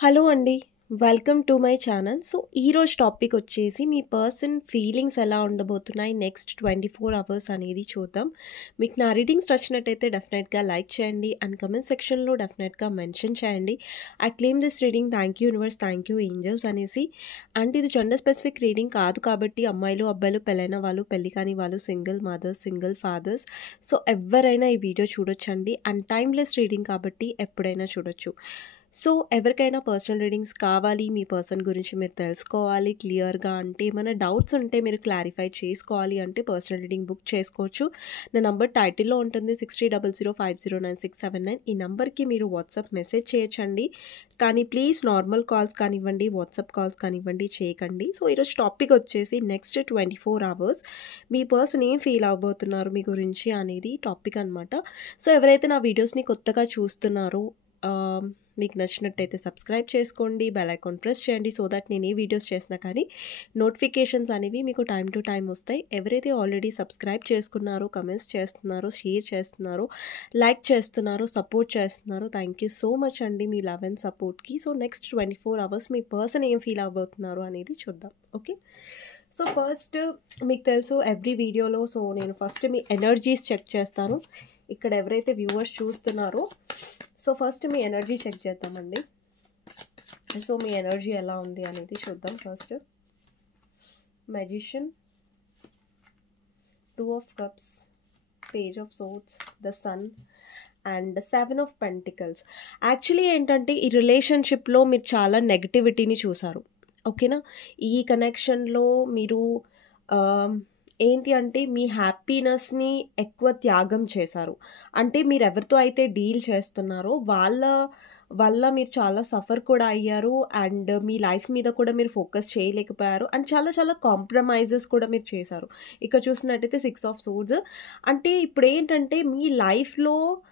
Hello అండి. Welcome to my channel. So, ఈరోజు topic వచ్చేసి మీ పర్సన్ ఫీలింగ్స్ ఎలా ఉండబోతున్నాయి నెక్స్ట్ 24 అవర్స్ అనేది చూద్దాం. మీకు నా రీడింగ్స్ నచ్చినట్టయితే డెఫినెట్‌గా లైక్ చేయండి అండ్ కామెంట్ సెక్షన్‌లో డెఫినెట్‌గా మెన్షన్ చేయండి. I claim this reading thank you universe, thank you angels అనేసి. అండ్ ఇది జెండర్ స్పెసిఫిక్ రీడింగ్ కాదు కాబట్టి అమ్మాయిలు, అబ్బాయిలు, పెళ్ళైన వాళ్ళు, పెళ్లి కాని వాళ్ళు, single mothers, single fathers so, ఎవ్వరైనా ఈ వీడియో చూడొచ్చండి. అండ్ టైమ్‌లెస్ రీడింగ్ కాబట్టి ఎప్పుడైనా చూడొచ్చు. సో, ఎవరికైనా పర్సనల్ రీడింగ్స్ కావాలి, మీ పర్సన్ గురించి మీరు తెలుసుకోవాలి క్లియర్‌గా అంటే, ఏమైనా డౌట్స్ ఉంటే మీరు క్లారిఫై చేసుకోవాలి అంటే పర్సనల్ రీడింగ్ బుక్ చేసుకోవచ్చు. నా నంబర్ టైటిల్‌లో ఉంటుంది 6300509679. ఈ నంబర్‌కి మీరు వాట్సాప్ మెసేజ్ చేయొచ్చండి. కానీ ప్లీజ్ నార్మల్ కాల్స్ కానివ్వండి, వాట్సాప్ కాల్స్ కానివ్వండి చేయకండి. సో, ఈరోజు టాపిక్ వచ్చేసి నెక్స్ట్ 24 అవర్స్ మీ పర్సన్ ఏం ఫీల్ అవ్వబోతున్నారు మీ గురించి అనేది టాపిక్ అనమాట. సో, ఎవరైతే నా వీడియోస్‌ని కొత్తగా చూస్తున్నారో మీకు నచ్చినట్టయితే సబ్స్క్రైబ్ చేసుకోండి, బెల్ ఐకాన్ ప్రెస్ చేయండి సో దట్ నేను ఏ వీడియోస్ చేసినా కానీ నోటిఫికేషన్స్ అనేవి మీకు టైం టు టైం వస్తాయి. ఎవరైతే ఆల్రెడీ సబ్స్క్రైబ్ చేసుకున్నారో, కమెంట్స్ చేస్తున్నారో, షేర్ చేస్తున్నారో, లైక్ చేస్తున్నారో, సపోర్ట్ చేస్తున్నారో థ్యాంక్ యూ సో మచ్ అండి మీ లవ్ అండ్ సపోర్ట్‌కి. సో, నెక్స్ట్ 24 అవర్స్ మీ పర్సన్ ఏం ఫీల్ అవ్వబోతున్నారు అనేది చూద్దాం. ఓకే. సో, ఫస్ట్ మీకు తెలుసు ఎవ్రీ వీడియోలో సో నేను ఫస్ట్ మీ ఎనర్జీస్ చెక్ చేస్తాను. ఇక్కడ ఎవరైతే వ్యూవర్స్ చూస్తున్నారో సో ఫస్ట్ మీ ఎనర్జీ చెక్ చేద్దామండి. సో, మీ ఎనర్జీ ఎలా ఉంది అనేది చూద్దాం first. Magician, 2 of cups, page of swords, the sun and 7 of pentacles. Actually ఏంటంటే ఈ రిలేషన్షిప్‌లో మీరు చాలా నెగటివిటీని చూసారు. ఓకేనా. ఈ కనెక్షన్‌లో మీరు ఏంటి అంటే మీ హ్యాపీనెస్‌ని ఎక్కువ త్యాగం చేశారు. అంటే మీరు ఎవరితో అయితే డీల్ చేస్తున్నారో వాళ్ళ వల్ల మీరు చాలా సఫర్ కూడా అయ్యారు. అండ్ మీ లైఫ్ మీద కూడా మీరు ఫోకస్ చేయలేకపోయారు. అండ్ చాలా చాలా కాంప్రమైజెస్ కూడా మీరు చేశారు. ఇక్కడ చూసినట్టయితే 6 ఆఫ్ సోర్డ్స్. అంటే ఇప్పుడేంటంటే మీ లైఫ్‌లో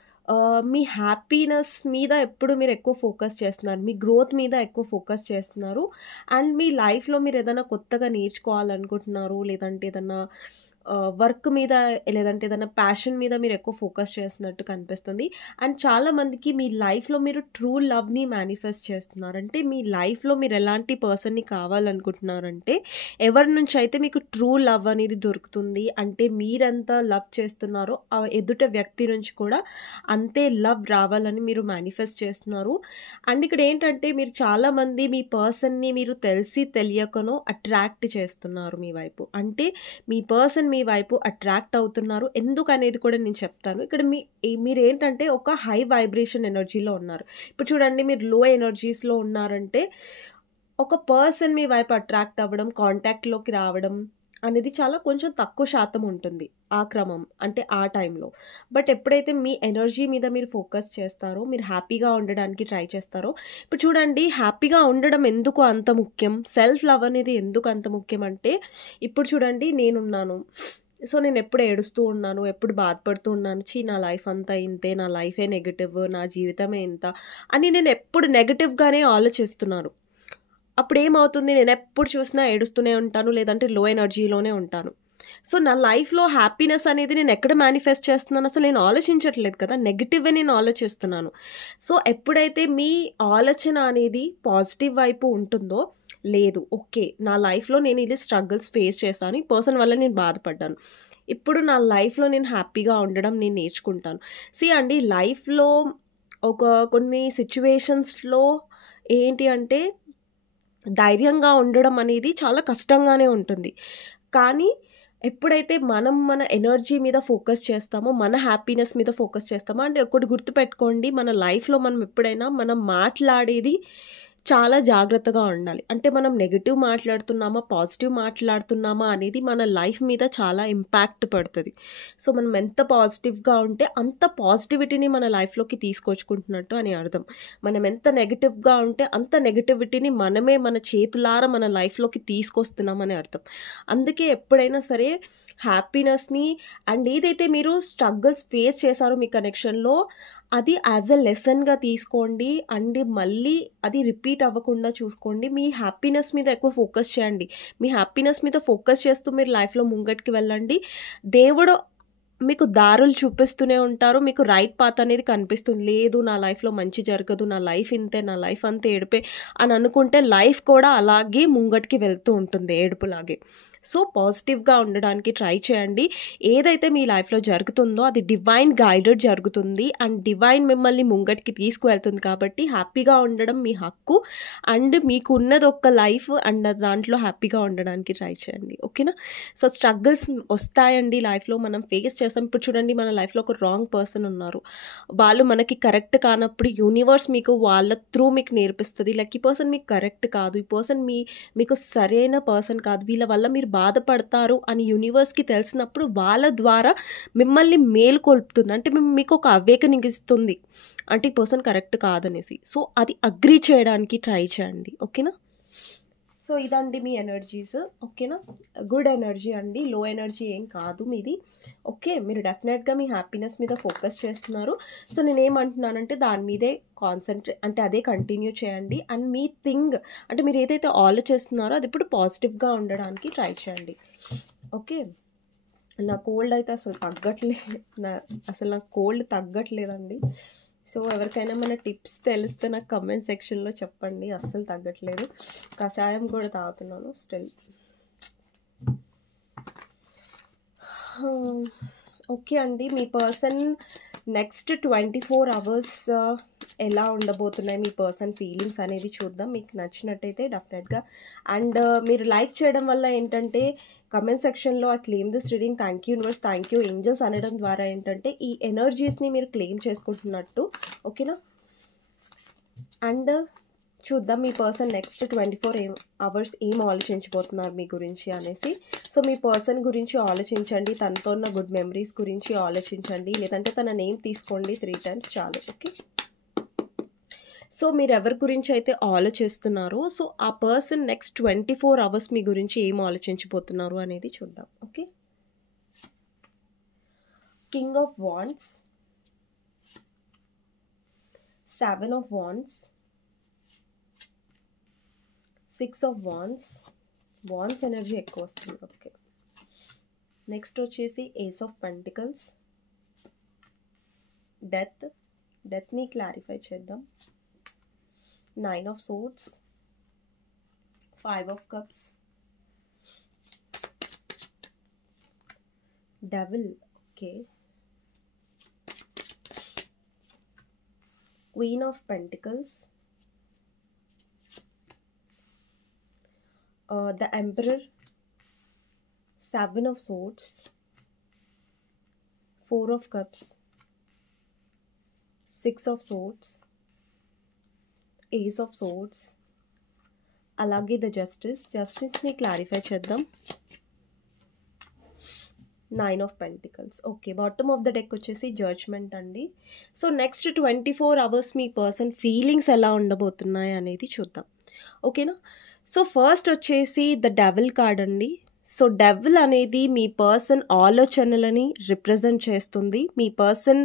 మీ హ్యాపీనెస్ మీద ఎప్పుడు మీరు ఎక్కువ ఫోకస్ చేస్తున్నారు. మీ గ్రోత్ మీద ఎక్కువ ఫోకస్ చేస్తున్నారు. అండ్ మీ లైఫ్‌లో మీరు ఏదైనా కొత్తగా నేర్చుకోవాలనుకుంటున్నారు. లేదంటే ఏదన్నా వర్క్ మీద లేదంటే ఏదైనా ప్యాషన్ మీద మీరు ఎక్కువ ఫోకస్ చేస్తున్నట్టు కనిపిస్తుంది. అండ్ చాలామందికి మీ లైఫ్‌లో మీరు ట్రూ లవ్‌ని మేనిఫెస్ట్ చేస్తున్నారు. అంటే మీ లైఫ్‌లో మీరు ఎలాంటి పర్సన్‌ని కావాలనుకుంటున్నారంటే ఎవరి నుంచి అయితే మీకు ట్రూ లవ్ అనేది దొరుకుతుంది. అంటే మీరెంత లవ్ చేస్తున్నారో ఆ ఎదుట వ్యక్తి నుంచి కూడా అంతే లవ్ రావాలని మీరు మేనిఫెస్ట్ చేస్తున్నారు. అండ్ ఇక్కడ ఏంటంటే మీరు చాలామంది మీ పర్సన్‌ని మీరు తెలిసి తెలియకనో అట్రాక్ట్ చేస్తున్నారు మీ వైపు. అంటే మీ పర్సన్ మీ వైపు అట్రాక్ట్ అవుతున్నారు. ఎందుకనేది కూడా నేను చెప్తాను. ఇక్కడ మీరేంటంటే ఒక హై వైబ్రేషన్ ఎనర్జీలో ఉన్నారు. ఇప్పుడు చూడండి మీరు లో ఎనర్జీస్‌లో ఉన్నారంటే ఒక పర్సన్ మీ వైపు అట్రాక్ట్ అవ్వడం, కాంటాక్ట్‌లోకి రావడం అనేది చాలా కొంచెం తక్కువ శాతం ఉంటుంది. ఆ క్రమం అంటే ఆ టైంలో. బట్ ఎప్పుడైతే మీ ఎనర్జీ మీద మీరు ఫోకస్ చేస్తారో, మీరు హ్యాపీగా ఉండడానికి ట్రై చేస్తారో ఇప్పుడు చూడండి హ్యాపీగా ఉండడం ఎందుకు అంత ముఖ్యం? సెల్ఫ్ లవ్ అనేది ఎందుకు అంత ముఖ్యం అంటే ఇప్పుడు చూడండి నేనున్నాను. సో, నేనెప్పుడు ఏడుస్తూ ఉన్నాను, ఎప్పుడు బాధపడుతూ ఉన్నాను. నా లైఫ్ అంతా ఇంతే, నా లైఫే నెగెటివ్, నా జీవితమే ఇంత అని నేనెప్పుడు నెగెటివ్‌గానే ఆలోచిస్తున్నాను. అప్పుడేమవుతుంది నేనెప్పుడు చూసినా ఏడుస్తూనే ఉంటాను. లేదంటే లో ఎనర్జీలోనే ఉంటాను. సో, నా లైఫ్‌లో హ్యాపీనెస్ అనేది నేనెక్కడ మేనిఫెస్ట్ చేస్తున్నాను అసలు నేను ఆలోచించట్లేదు కదా! నెగెటివే నేను ఆలోచిస్తున్నాను. సో, ఎప్పుడైతే మీ ఆలోచన అనేది పాజిటివ్ వైపు ఉంటుందో, లేదు ఓకే. నా లైఫ్‌లో నేను ఇది స్ట్రగుల్స్ ఫేస్ చేశాను. ఈ పర్సన్ వల్ల నేను బాధపడ్డాను. ఇప్పుడు నా లైఫ్‌లో నేను హ్యాపీగా ఉండడం నేను నేర్చుకుంటాను. అండి లైఫ్‌లో కొన్ని సిట్యుయేషన్స్‌లో ఏంటి అంటే ధైర్యంగా ఉండడం అనేది చాలా కష్టంగానే ఉంటుంది. కానీ ఎప్పుడైతే మనం మన ఎనర్జీ మీద ఫోకస్ చేస్తామో, మన హ్యాపీనెస్ మీద ఫోకస్ చేస్తామో అంటే ఒకటి గుర్తుపెట్టుకోండి మన లైఫ్‌లో మనం ఎప్పుడైనా మనం మాట్లాడేది చాలా జాగ్రత్తగా ఉండాలి. అంటే మనం నెగెటివ్ మాట్లాడుతున్నామా, పాజిటివ్ మాట్లాడుతున్నామా అనేది మన లైఫ్ మీద చాలా ఇంపాక్ట్ పడుతది. సో, మనం ఎంత పాజిటివ్‌గా ఉంటే అంత పాజిటివిటీని మన లైఫ్‌లోకి తీసుకొచ్చుకుంటున్నట్టు అని అర్థం. మనం ఎంత నెగెటివ్‌గా ఉంటే అంత నెగటివిటీని మనమే మన చేతులారా మన లైఫ్‌లోకి తీసుకొస్తున్నామని అర్థం. అందుకే ఎప్పుడైనా సరే హ్యాపీనెస్‌ని అండ్ ఏదైతే మీరు స్ట్రగుల్స్ ఫేస్ చేశారో మీ కనెక్షన్‌లో అది యాజ్ ఎ లెసన్‌గా తీసుకోండి. అండ్ మళ్ళీ అది రిపీట్ అవ్వకుండా చూసుకోండి. మీ హ్యాపీనెస్ మీద ఎక్కువ ఫోకస్ చేయండి. మీ హ్యాపీనెస్ మీద ఫోకస్ చేస్తూ మీరు లైఫ్‌లో ముంగటికి వెళ్ళండి. దేవుడు మీకు దారులు చూపిస్తూనే ఉంటారు. మీకు రైట్ పాత్ అనేది కనిపిస్తుంది. లేదు నా లైఫ్‌లో మంచి జరగదు, నా లైఫ్ ఇంతే, నా లైఫ్ అంతా ఏడుపే అని అనుకుంటే లైఫ్ కూడా అలాగే ముంగటికి వెళ్తూ ఉంటుంది ఏడుపులాగే. సో, పాజిటివ్‌గా ఉండడానికి ట్రై చేయండి. ఏదైతే మీ లైఫ్‌లో జరుగుతుందో అది డివైన్ గైడెడ్ జరుగుతుంది. అండ్ డివైన్ మిమ్మల్ని ముంగటికి తీసుకువెళ్తుంది కాబట్టి హ్యాపీగా ఉండడం మీ హక్కు. అండ్ మీకు ఉన్నది ఒక్క లైఫ్ అండ్ దాంట్లో హ్యాపీగా ఉండడానికి ట్రై చేయండి. ఓకేనా? సో, స్ట్రగుల్స్ వస్తాయండి లైఫ్‌లో, మనం ఫేస్ చేస్తాం. ఇప్పుడు చూడండి, మన లైఫ్‌లో ఒక రాంగ్ పర్సన్ ఉన్నారు. వాళ్ళు మనకి కరెక్ట్ కానప్పుడు యూనివర్స్ మీకు వాళ్ళ త్రూ మీకు నేర్పిస్తది. లైక్ ఈ పర్సన్ మీకు కరెక్ట్ కాదు, ఈ పర్సన్ మీకు సరైన పర్సన్ కాదు, వీళ్ళ వల్ల మీరు బాధపడతారు అని యూనివర్స్‌కి తెలిసినప్పుడు వాళ్ళ ద్వారా మిమ్మల్ని మేలుకొల్పుతుంది. అంటే మీకు ఒక అవేకనింగ్ ఇస్తుంది. అంటే ఈ పర్సన్ కరెక్ట్ కాదనేసి. సో, అది అగ్రీ చేయడానికి ట్రై చేయండి. ఓకేనా? సో, ఇదండి మీ ఎనర్జీస్. ఓకేనా? గుడ్ ఎనర్జీ అండి, లో ఎనర్జీ ఏం కాదు మీది. ఓకే, మీరు డెఫినెట్గా మీ హ్యాపీనెస్ మీద ఫోకస్ చేస్తున్నారు. సో, నేనేమంటున్నానంటే దాని మీదే అంటే అదే కంటిన్యూ చేయండి. అండ్ మీ అంటే మీరు ఏదైతే ఆలోచిస్తున్నారో అది ఇప్పుడు పాజిటివ్గా ఉండడానికి ట్రై చేయండి. ఓకే, నా కోల్డ్ అయితే అసలు నాకు కోల్డ్ తగ్గట్లేదండి. సో, ఎవరికైనా మన టిప్స్ తెలిస్తే నాకు కమెంట్ సెక్షన్లో చెప్పండి. అస్సలు తగ్గట్లేదు. కషాయం కూడా తాగుతున్నాను స్టిల్. ఓకే అండి, మీ పర్సన్ నెక్స్ట్ 24 hours ఎలా ఉండబోతున్నాయి, మీ పర్సన్ ఫీలింగ్స్ అనేది చూద్దాం. మీకు నచ్చినట్టయితే డెఫినెట్గా అండ్ మీరు లైక్ చేయడం వల్ల ఏంటంటే కమెంట్ సెక్షన్లో I claim this reading, thank you universe, thank you angels అనడం ద్వారా ఏంటంటే ఈ ఎనర్జీస్ని మీరు క్లెయిమ్ చేసుకుంటున్నట్టు. ఓకేనా? అండ్ చూద్దాం మీ పర్సన్ నెక్స్ట్ 24 hours ఏం ఆలోచించబోతున్నారు మీ గురించి అనేసి. సో, మీ పర్సన్ గురించి ఆలోచించండి, తనతో ఉన్న గుడ్ మెమరీస్ గురించి ఆలోచించండి, లేదంటే తన నేమ్ తీసుకోండి 3 times చాలు. ఓకే, సో మీరు ఎవరి గురించి అయితే ఆలోచిస్తున్నారో సో ఆ పర్సన్ నెక్స్ట్ 24 hours మీ గురించి ఏం ఆలోచించబోతున్నారు అనేది చూద్దాం. Okay, king of wands, 7 of wands, 6 of wands energy ఎక్కువ వస్తుంది. ఓకే, నెక్స్ట్ వచ్చేసి ఏస్ ఆఫ్ పెంటికల్స్, డెత్ని క్లారిఫై చేద్దాం, 9 of swords, 5 of cups, devil. Okay, queen of pentacles, the emperor, 7 of swords, 4 of cups, 6 of swords, ace of swords, అలాగే the జస్టిస్ని clarify చేద్దాం, 9 of pentacles. Okay, bottom of the deck వచ్చేసి judgement అండి. So next 24 hours మీ person feelings ఎలా ఉండబోతున్నాయి అనేది చూద్దాం. ఓకేనా? So first వచ్చేసి ద డెవిల్ కార్డ్ అండి. సో డెవిల్ అనేది మీ పర్సన్ ఆలోచనలని రిప్రజెంట్ చేస్తుంది, మీ పర్సన్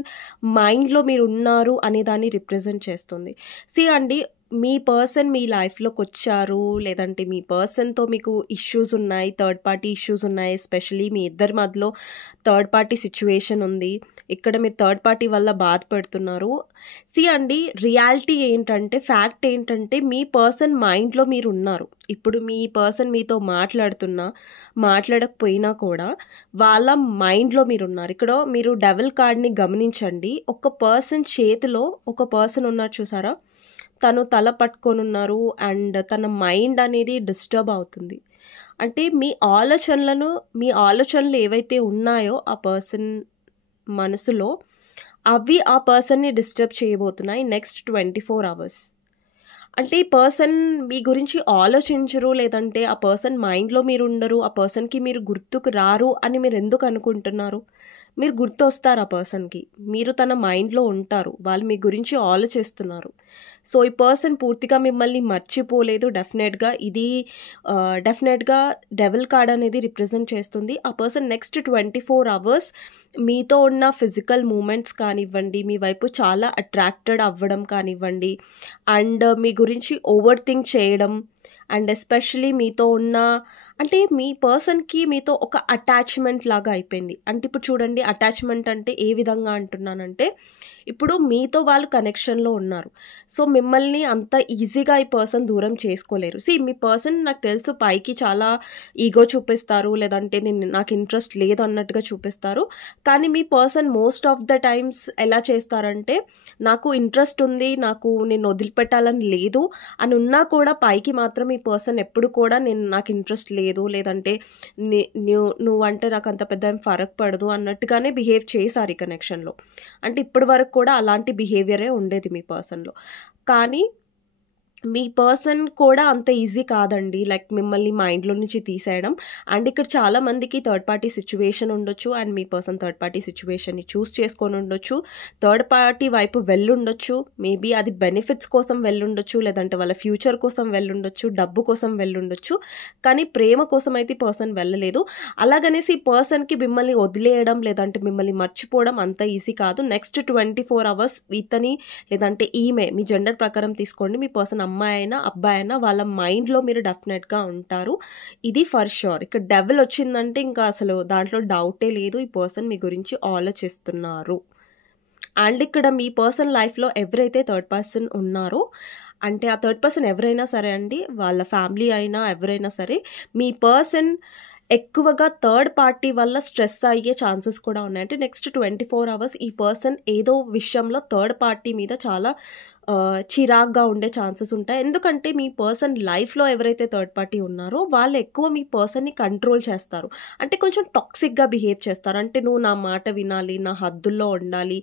మైండ్లో మీరు ఉన్నారు అనే దాన్ని రిప్రజెంట్ చేస్తుంది. అండి, మీ పర్సన్ మీ లైఫ్లోకి వచ్చారు, లేదంటే మీ పర్సన్తో మీకు ఇష్యూస్ ఉన్నాయి, థర్డ్ పార్టీ ఇష్యూస్ ఉన్నాయి, ఎస్పెషలీ మీ ఇద్దరి మధ్యలో థర్డ్ పార్టీ సిచ్యువేషన్ ఉంది, ఇక్కడ మీరు థర్డ్ పార్టీ వల్ల బాధపడుతున్నారు. అండి, రియాలిటీ ఏంటంటే, ఫ్యాక్ట్ ఏంటంటే మీ పర్సన్ మైండ్లో మీరు ఉన్నారు. ఇప్పుడు మీ పర్సన్ మీతో మాట్లాడకపోయినా కూడా వాళ్ళ మైండ్లో మీరు ఉన్నారు. ఇక్కడ మీరు డెవిల్ కార్డ్ని గమనించండి. ఒక పర్సన్ చేతిలో ఒక పర్సన్ ఉన్నారు చూసారా, తను తల పట్టుకొని ఉన్నారు అండ్ తన మైండ్ అనేది డిస్టర్బ్ అవుతుంది. అంటే మీ ఆలోచనలు ఏవైతే ఉన్నాయో ఆ పర్సన్ మనసులో అవి ఆ పర్సన్ని డిస్టర్బ్ చేయబోతున్నాయి నెక్స్ట్ 24 hours. అంటే ఈ పర్సన్ మీ గురించి ఆలోచించరు, లేదంటే ఆ పర్సన్ మైండ్లో మీరు ఉండరు, ఆ పర్సన్కి మీరు గుర్తుకు రారు అని మీరు ఎందుకు అనుకుంటున్నారు? మీరు గుర్తొస్తారు ఆ పర్సన్కి, మీరు తన మైండ్లో ఉంటారు, వాళ్ళు మీ గురించి ఆలోచిస్తున్నారు. సో ఈ పర్సన్ పూర్తిగా మిమ్మల్ని మర్చిపోలేదు. డెఫినెట్గా డెవిల్ కార్డ్ అనేది రిప్రజెంట్ చేస్తుంది. ఆ పర్సన్ నెక్స్ట్ 24 hours మీతో ఉన్న ఫిజికల్ మూమెంట్స్ కానివ్వండి, మీ వైపు చాలా అట్రాక్టెడ్ అవ్వడం కానివ్వండి, అండ్ మీ గురించి ఓవర్ థింక్ చేయడం, అండ్ ఎస్పెషలీ మీతో ఉన్న అంటే మీ పర్సన్‌కి మీతో ఒక అటాచ్‌మెంట్ లాగా అయిపోయింది. అంటే ఇప్పుడు చూడండి, అటాచ్‌మెంట్ అంటే ఏ విధంగా అంటున్నానంటే, ఇప్పుడు మీతో వాళ్ళు కనెక్షన్‌లో ఉన్నారు. సో, మిమ్మల్ని అంత ఈజీగా ఈ పర్సన్ దూరం చేసుకోలేరు. మీ పర్సన్ నాకు తెలుసు పైకి చాలా ఈగో చూపిస్తారు. లేదంటే నాకు ఇంట్రెస్ట్ లేదు అన్నట్టుగా చూపిస్తారు. కానీ మీ person most of the times ఎలా చేస్తారంటే, నాకు ఇంట్రెస్ట్ ఉంది, నేను వదిలిపెట్టాలని లేదు అని ఉన్నా కూడా పైకి మాత్రం ఈ పర్సన్ ఎప్పుడు కూడా నాకు ఇంట్రెస్ట్ లేదు, లేదంటే నువ్వంటే నాకు అంత పెద్ద ఏం ఫరక్ పడదు అన్నట్టుగానే బిహేవ్ చేశారు ఈ కనెక్షన్‌లో. అంటే ఇప్పటి వరకు కూడా అలాంటి బిహేవియరే ఉండేది మీ పర్సన్‌లో. కానీ మీ పర్సన్ కూడా అంత ఈజీ కాదండి. లైక్ మిమ్మల్ని మైండ్‌లో నుంచి తీసేయడం. అండ్ ఇక్కడ చాలా మందికి థర్డ్ పార్టీ సిట్యుయేషన్ ఉండొచ్చు. అండ్ మీ పర్సన్ థర్డ్ పార్టీ సిట్యుయేషన్‌ని చూస్ చేసుకొని ఉండొచ్చు. థర్డ్ పార్టీ వైపు వెళ్ళుండొచ్చు. మేబీ అది బెనిఫిట్స్ కోసం వెళ్ళుండొచ్చు. లేదంటే వాళ్ళ ఫ్యూచర్ కోసం వెళ్ళుండొచ్చు. డబ్బు కోసం వెళ్ళుండొచ్చు. కానీ ప్రేమ కోసం అయితే ఈ పర్సన్ వెళ్ళలేదు. అలాగనేసి ఈ పర్సన్‌కి మిమ్మల్ని వదిలేయడం, లేదంటే మిమ్మల్ని మర్చిపోవడం అంత ఈజీ కాదు. నెక్స్ట్ 24 అవర్స్ ఇతని లేదంటే ఈమె, మీ జెండర్ ప్రకారం తీసుకోండి, మీ పర్సన్ అమ్మాయి అయినా అబ్బాయి అయినా వాళ్ళ మైండ్‌లో మీరు డెఫినెట్‌గా ఉంటారు. ఇది ఫర్ ష్యూర్. ఇక్కడ డెవిల్ వచ్చిందంటే ఇంకా అసలు దాంట్లో డౌటే లేదు. ఈ పర్సన్ మీ గురించి ఆలోచిస్తున్నారు. అండ్ ఇక్కడ మీ పర్సన్ లైఫ్‌లో ఎవరైతే థర్డ్ పర్సన్ ఉన్నారో, అంటే ఆ థర్డ్ పర్సన్ ఎవరైనా సరే అండి, వాళ్ళ ఫ్యామిలీ అయినా ఎవరైనా సరే, మీ పర్సన్ ఎక్కువగా థర్డ్ పార్టీ వల్ల స్ట్రెస్ అయ్యే ఛాన్సెస్ కూడా ఉన్నాయి. అంటే నెక్స్ట్ 24 అవర్స్ ఈ పర్సన్ ఏదో విషయంలో థర్డ్ పార్టీ మీద చాలా చిరాగ్గా ఉండే ఛాన్సెస్ ఉంటాయి. ఎందుకంటే మీ పర్సన్ లైఫ్‌లో ఎవరైతే థర్డ్ పార్టీ ఉన్నారో వాళ్ళు ఎక్కువ మీ పర్సన్‌ని కంట్రోల్ చేస్తారు. అంటే కొంచెం టాక్సిక్‌గా బిహేవ్ చేస్తారు. అంటే నువ్వు నా మాట వినాలి, నా హద్దుల్లో ఉండాలి,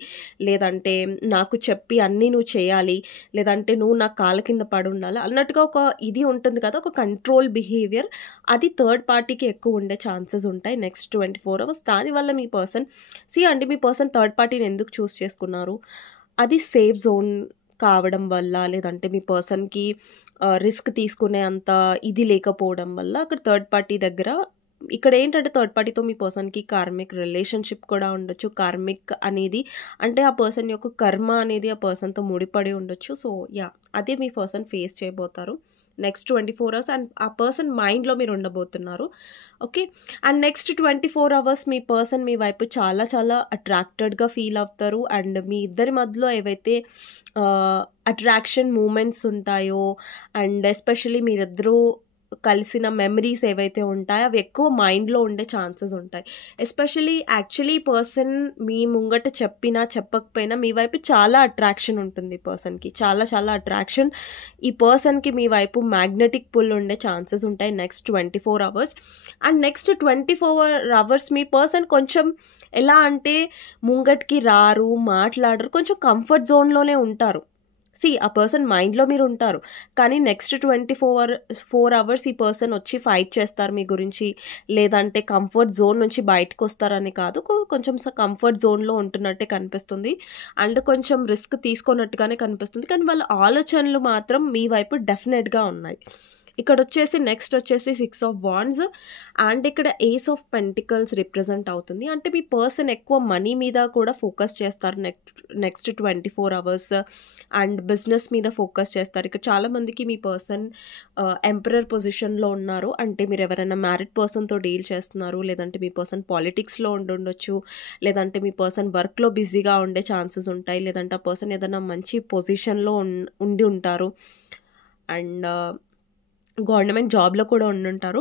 లేదంటే నాకు చెప్పి అన్నీ నువ్వు చేయాలి, లేదంటే నువ్వు నా కాళ్ళ కింద పడుండాలి అన్నట్టుగా ఒక ఇది ఉంటుంది కదా, ఒక కంట్రోల్ బిహేవియర్. అది థర్డ్ పార్టీకి ఎక్కువ ఉండే ఛాన్సెస్ ఉంటాయి నెక్స్ట్ 24 అవర్స్. దానివల్ల మీ పర్సన్ అండి, మీ పర్సన్ థర్డ్ పార్టీని ఎందుకు చూస్ చేసుకున్నారు? అది సేఫ్ జోన్ కావడం వల్ల, లేదంటే మీ పర్సన్‌కి రిస్క్ తీసుకునే అంత ఇది లేకపోవడం వల్ల అక్కడ థర్డ్ పార్టీ దగ్గర ఇక్కడ ఏంటంటే థర్డ్ పార్టీతో మీ పర్సన్‌కి కార్మిక్ రిలేషన్‌షిప్ కూడా ఉండొచ్చు. కార్మిక్ అనేది అంటే ఆ పర్సన్ యొక్క కర్మ అనేది ఆ పర్సన్‌తో ముడిపడి ఉండొచ్చు. సో, అదే మీ పర్సన్ ఫేస్ చేయబోతారు నెక్స్ట్ 24 అవర్స్. అండ్ ఆ పర్సన్ మైండ్‌లో మీరు ఉండబోతున్నారు. ఓకే. అండ్ నెక్స్ట్ 24 అవర్స్ మీ పర్సన్ మీ వైపు చాలా చాలా అట్రాక్టెడ్‌గా ఫీల్ అవుతారు. అండ్ మీ ఇద్దరి మధ్యలో ఏవైతే అట్రాక్షన్ మూమెంట్స్ ఉంటాయో, అండ్ ఎస్పెషల్లీ మీరిద్దరూ కలిసిన మెమరీస్ ఏవైతే ఉంటాయో అవి ఎక్కువ మైండ్‌లో ఉండే ఛాన్సెస్ ఉంటాయి. యాక్చువల్లీ పర్సన్ మీ ముంగట చెప్పినా చెప్పకపోయినా మీ వైపు చాలా అట్రాక్షన్ ఉంటుంది ఈ పర్సన్‌కి. చాలా చాలా అట్రాక్షన్. ఈ పర్సన్‌కి మీ వైపు మ్యాగ్నెటిక్ పుల్ ఉండే ఛాన్సెస్ ఉంటాయి next 24 hours. And next 24 hours మీ పర్సన్ కొంచెం ఎలా అంటే ముంగటికి రారు, మాట్లాడరు, కొంచెం కంఫర్ట్ జోన్‌లోనే ఉంటారు. ఆ పర్సన్ మైండ్‌లో మీరు ఉంటారు. కానీ నెక్స్ట్ 4 అవర్స్ ఈ పర్సన్ వచ్చి ఫైట్ చేస్తారు మీ గురించి. లేదంటే కంఫర్ట్ జోన్ నుంచి బయటకొస్తారని కాదు. కొంచెం కంఫర్ట్ జోన్‌లో ఉంటున్నట్టే కనిపిస్తుంది. అండ్ కొంచెం రిస్క్ తీసుకోనట్టుగానే కనిపిస్తుంది. కానీ వాళ్ళ ఆలోచనలు మాత్రం మీ వైపు డెఫినెట్‌గా ఉన్నాయి. నెక్స్ట్ వచ్చేసి 6 ఆఫ్ వాండ్స్. అండ్ ఇక్కడ ఏస్ ఆఫ్ పెంటికల్స్ రిప్రజెంట్ అవుతుంది. అంటే మీ పర్సన్ ఎక్కువ మనీ మీద కూడా ఫోకస్ చేస్తారు నెక్స్ట్ 24 అవర్స్. అండ్ బిజినెస్ మీద ఫోకస్ చేస్తారు. ఇక్కడ చాలామందికి మీ పర్సన్ ఎంపరర్ పొజిషన్‌లో ఉన్నారు. అంటే మీరు ఎవరైనా మ్యారీడ్ పర్సన్‌తో డీల్ చేస్తున్నారు, లేదంటే మీ పర్సన్ పాలిటిక్స్‌లో ఉండొచ్చు, లేదంటే మీ పర్సన్ వర్క్‌లో బిజీగా ఉండే ఛాన్సెస్ ఉంటాయి, లేదంటే ఆ పర్సన్ ఏదైనా మంచి పొజిషన్‌లో ఉండి ఉంటారు. అండ్ గవర్నమెంట్ జాబ్‌లో కూడా ఉండుంటారు.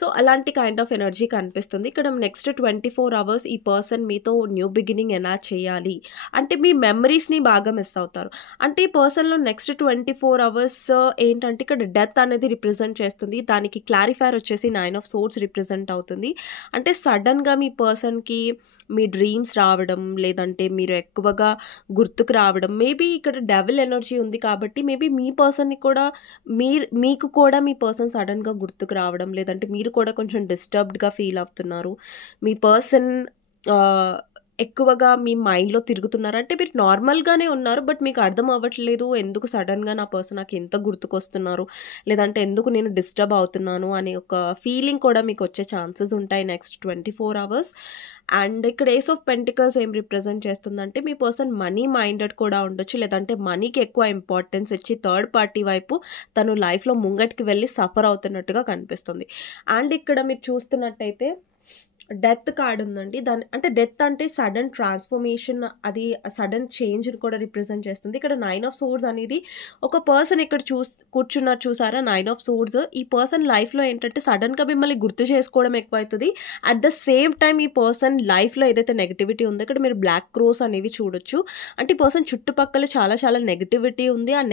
సో, అలాంటి కైండ్ ఆఫ్ ఎనర్జీ కనిపిస్తుంది. ఇక్కడ నెక్స్ట్ 24 అవర్స్ ఈ పర్సన్ మీతో న్యూ బిగినింగ్ ఎలా చేయాలి అంటే మీ మెమరీస్‌ని బాగా మిస్ అవుతారు. అంటే ఈ పర్సన్‌లో నెక్స్ట్ 24 అవర్స్ ఏంటంటే ఇక్కడ డెత్ అనేది రిప్రజెంట్ చేస్తుంది. దానికి క్లారిఫైర్ వచ్చేసి 9 ఆఫ్ సోర్డ్స్ రిప్రజెంట్ అవుతుంది. అంటే సడెన్‌గా మీ పర్సన్‌కి మీ డ్రీమ్స్ రావడం, లేదంటే మీరు ఎక్కువగా గుర్తుకు రావడం. మేబీ ఇక్కడ డెవిల్ ఎనర్జీ ఉంది కాబట్టి మేబీ మీ పర్సన్‌ని కూడా మీకు కూడా మీ పర్సన్ సడన్‌గా గుర్తుకు రావడం, లేదంటే మీరు కూడా కొంచెం డిస్టర్బ్డ్‌గా ఫీల్ అవుతున్నారు. మీ పర్సన్ ఎక్కువగా మీ మైండ్‌లో తిరుగుతున్నారు. అంటే మీరు నార్మల్‌గానే ఉన్నారు. బట్ మీకు అర్థం అవ్వట్లేదు. ఎందుకు సడెన్‌గా నా పర్సన్ నాకు ఇంత గుర్తుకొస్తున్నారు. లేదంటే ఎందుకు నేను డిస్టర్బ్ అవుతున్నాను అనే ఒక ఫీలింగ్ కూడా మీకు వచ్చే ఛాన్సెస్ ఉంటాయి నెక్స్ట్ 24 అవర్స్. అండ్ ఇక్కడ ఏస్ ఆఫ్ పెంటికల్స్ ఏం రిప్రజెంట్ చేస్తుందంటే మీ పర్సన్ మనీ మైండెడ్ కూడా ఉండొచ్చు. లేదంటే మనీకి ఎక్కువ ఇంపార్టెన్స్ ఇచ్చి థర్డ్ పార్టీ వైపు తను లైఫ్‌లో ముంగటికి వెళ్ళి సఫర్ అవుతున్నట్టుగా కనిపిస్తుంది. అండ్ ఇక్కడ మీరు చూస్తున్నట్టయితే డెత్ కార్డ్ ఉందండి. అంటే డెత్ అంటే సడన్ ట్రాన్స్ఫర్మేషన్, అది సడన్ చేంజ్ని కూడా రిప్రజెంట్ చేస్తుంది. ఇక్కడ 9 ఆఫ్ సోర్డ్స్ అనేది ఒక పర్సన్ ఇక్కడ కూర్చున్నారు చూసారా, 9 ఆఫ్ సోర్డ్స్. ఈ పర్సన్ లైఫ్లో ఏంటంటే సడన్గా మిమ్మల్ని గుర్తు చేసుకోవడం ఎక్కువవుతుంది. అట్ ద సేమ్ టైం ఈ పర్సన్ లైఫ్లో ఏదైతే నెగిటివిటీ ఉందో ఇక్కడ మీరు బ్లాక్ క్రోస్ అనేవి చూడొచ్చు. అంటే ఈ పర్సన్ చుట్టుపక్కల చాలా చాలా నెగిటివిటీ ఉంది. ఆ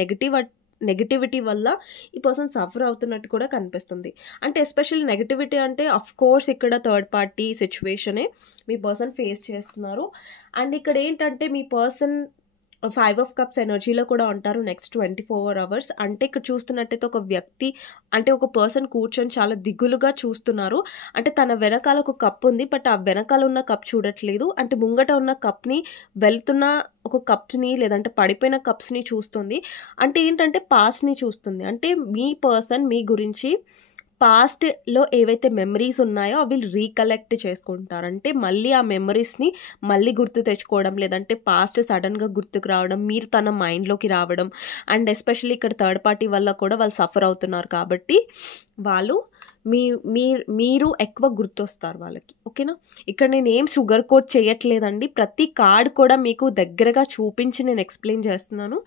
నెగిటివిటీ వల్ల ఈ పర్సన్ సఫర్ అవుతున్నట్టు కూడా కనిపిస్తుంది. అంటే ఎస్పెషల్లీ నెగిటివిటీ అంటే అఫ్ కోర్స్ ఇక్కడ థర్డ్ పార్టీ సిచ్యువేషనే మీ పర్సన్ ఫేస్ చేస్తున్నారు. అండ్ ఇక్కడ ఏంటంటే మీ పర్సన్ 5 ఆఫ్ కప్స్ ఎనర్జీలో కూడా ఉంటారు నెక్స్ట్ 24 అవర్స్. అంటే ఇక్కడ చూస్తున్నట్టయితే ఒక వ్యక్తి అంటే ఒక పర్సన్ కూర్చొని చాలా దిగులుగా చూస్తున్నారు. అంటే తన వెనకాల ఒక కప్ ఉంది. బట్ ఆ వెనకాల ఉన్న కప్ చూడట్లేదు. అంటే ముంగట ఉన్న కప్ని వెళ్తున్న ఒక కప్ని లేదంటే పడిపోయిన కప్స్ని చూస్తుంది. అంటే ఏంటంటే పాస్ట్ని చూస్తుంది. అంటే మీ పర్సన్ మీ గురించి పాస్ట్లో ఏవైతే మెమరీస్ ఉన్నాయో అవి రీకలెక్ట్ చేసుకుంటారు. అంటే మళ్ళీ ఆ మెమరీస్ని మళ్ళీ గుర్తు తెచ్చుకోవడం, లేదంటే పాస్ట్ సడన్గా గుర్తుకు రావడం, మీరు తన మైండ్లోకి రావడం. అండ్ ఎస్పెషల్లీ ఇక్కడ థర్డ్ పార్టీ వల్ల కూడా వాళ్ళు సఫర్ అవుతున్నారు కాబట్టి వాళ్ళు మీరు ఎక్కువ గుర్తొస్తారు వాళ్ళకి. ఓకేనా, ఇక్కడ నేను ఏం షుగర్ కోట్ చేయట్లేదండి. ప్రతి కార్డ్ కూడా మీకు దగ్గరగా చూపించి నేను ఎక్స్ప్లెయిన్ చేస్తున్నాను.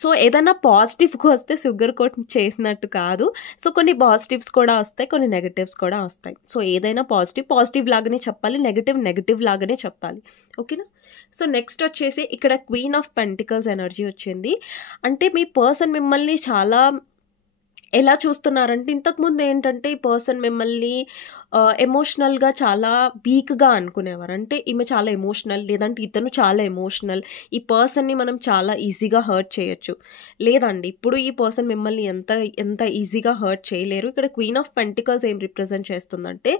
సో ఏదైనా పాజిటివ్గా వస్తే షుగర్ కోట్ చేసినట్టు కాదు. సో కొన్ని పాజిటివ్స్ కూడా వస్తాయి, కొన్ని నెగటివ్స్ కూడా వస్తాయి. సో ఏదైనా పాజిటివ్ లాగానే చెప్పాలి, నెగటివ్ లాగానే చెప్పాలి. ఓకేనా. సో నెక్స్ట్ వచ్చేసి ఇక్కడ క్వీన్ ఆఫ్ పెంటికల్స్ ఎనర్జీ వచ్చింది. అంటే మీ పర్సన్ మిమ్మల్ని చాలా ఎలా చూస్తున్నారంటే ఇంతకుముందు ఏంటంటే ఈ పర్సన్ మిమ్మల్ని ఎమోషనల్గా చాలా వీక్గా అనుకునేవారు. అంటే ఈమె చాలా ఎమోషనల్, లేదంటే ఇతను చాలా ఎమోషనల్, ఈ పర్సన్ని మనం చాలా ఈజీగా హర్ట్ చేయొచ్చు. లేదండి, ఇప్పుడు ఈ పర్సన్ మిమ్మల్ని ఎంత ఈజీగా హర్ట్ చేయలేరు. ఇక్కడ క్వీన్ ఆఫ్ పెంటికల్స్ ఏం రిప్రజెంట్ చేస్తుందంటే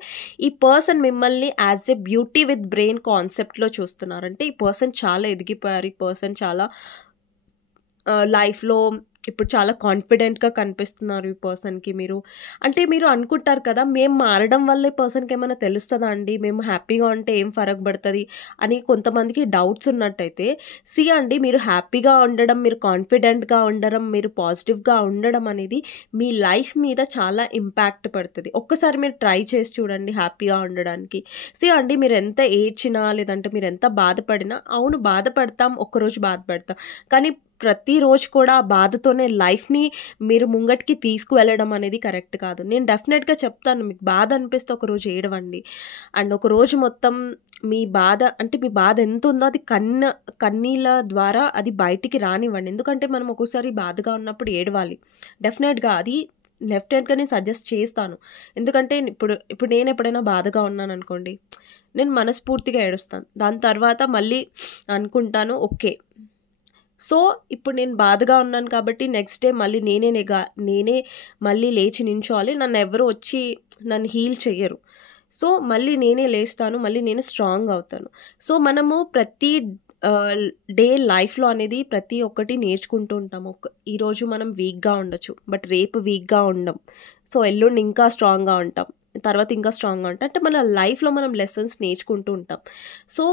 ఈ పర్సన్ మిమ్మల్ని as a beauty with brain కాన్సెప్ట్లో చూస్తున్నారు. అంటే ఈ పర్సన్ చాలా ఎదిగిపోయారు. ఈ పర్సన్ చాలా లైఫ్లో ఇప్పుడు చాలా కాన్ఫిడెంట్గా కనిపిస్తున్నారు ఈ పర్సన్కి. మీరు అనుకుంటారు కదా, మేము మారడం వల్ల ఈ పర్సన్కి ఏమైనా తెలుస్తుందా అండి, మేము హ్యాపీగా ఉంటే ఏం ఫరక్ పడుతుంది అని కొంతమందికి డౌట్స్ ఉన్నట్టయితే అండి, మీరు హ్యాపీగా ఉండడం, మీరు కాన్ఫిడెంట్గా ఉండడం, మీరు పాజిటివ్గా ఉండడం అనేది మీ లైఫ్ మీద చాలా ఇంపాక్ట్ పడుతుంది. ఒక్కసారి మీరు ట్రై చేసి చూడండి హ్యాపీగా ఉండడానికి. అండి, మీరు ఎంత ఏడ్చినా లేదంటే మీరు ఎంత బాధపడినా, అవును బాధపడతాం, ఒక్కరోజు బాధపడతాం, కానీ ప్రతిరోజు కూడా బాధతోనే లైఫ్ని మీరు ముంగటికి తీసుకువెళ్ళడం అనేది కరెక్ట్ కాదు. నేను డెఫినెట్గా చెప్తాను, మీకు బాధ అనిపిస్తే ఒకరోజు ఏడవండి. అండ్ ఒకరోజు మొత్తం మీ బాధ ఎంత ఉందో అది కన్నీళ్ళ ద్వారా అది బయటికి రానివ్వండి. ఎందుకంటే మనం ఒక్కోసారి బాధగా ఉన్నప్పుడు ఏడవాలి. డెఫినెట్గా నేను సజెస్ట్ చేస్తాను. ఎందుకంటే ఇప్పుడు నేను ఎప్పుడైనా బాధగా ఉన్నాను అనుకోండి, నేను మనస్ఫూర్తిగా ఏడుస్తాను. దాని తర్వాత మళ్ళీ అనుకుంటాను, ఓకే సో ఇప్పుడు నేను బాధగా ఉన్నాను కాబట్టి నెక్స్ట్ డే మళ్ళీ నేనే మళ్ళీ లేచి నించోవాలి, నన్ను ఎవరు వచ్చి నన్ను హీల్ చెయ్యరు. సో మళ్ళీ నేనే లేస్తాను, మళ్ళీ నేను స్ట్రాంగ్ అవుతాను. సో మనము ప్రతి డే లైఫ్లో అనేది ప్రతి ఒక్కటి నేర్చుకుంటూ ఉంటాము. ఈరోజు మనం వీక్గా ఉండొచ్చు, బట్ రేపు వీక్గా ఉండం. సో ఎల్లుండి ఇంకా స్ట్రాంగ్గా ఉంటాం, తర్వాత ఇంకా స్ట్రాంగ్గా ఉంటాం. అంటే మన లైఫ్లో మనం లెసన్స్ నేర్చుకుంటూ ఉంటాం. సో